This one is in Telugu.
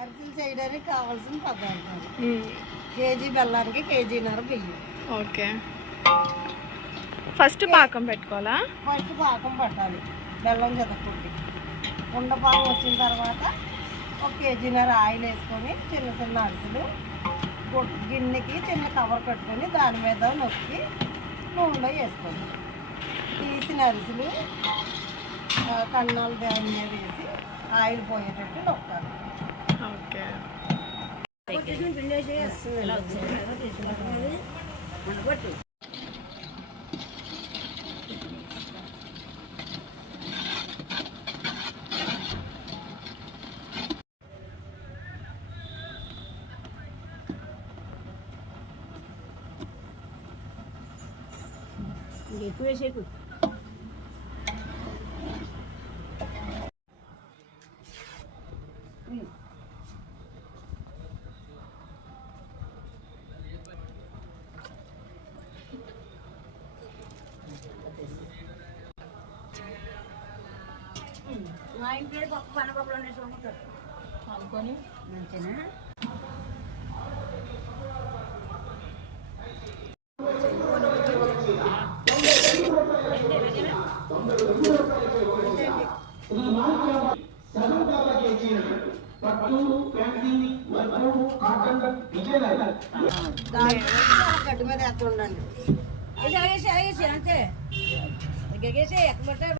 అరిసెలు చేయడానికి కావాల్సిన పదార్థాలు కేజీ బెల్లానికి కేజీన్నర బియ్యం. ఓకే, ఫస్ట్ పాకం పెట్టుకోవాలా? ఫస్ట్ పాకం పట్టాలి. బెల్లం చెదకొట్టి ఉండపాకం వచ్చిన తర్వాత ఒక కేజీన్నర ఆయిల్ వేసుకొని చిన్న చిన్న అరిసెలు గిన్నెకి చిన్న కవర్ కట్టుకొని దాని మీద నొక్కి నూనెలో వేసుకోండి. తీసిన అరిసెలు కన్నాలు దాని మీద వేసి ఆయిల్ పోయేటట్టు నొక్కాలి. ఓకే, ఎక్కువ వేసేకు మా ఇంట్లో పప్పు పనపప్పులు అనేసి వండుతారు అనుకొని మంచిగా గడ్డి మీద ఎక్కడ ఉండండి అంతే ఎక్కడ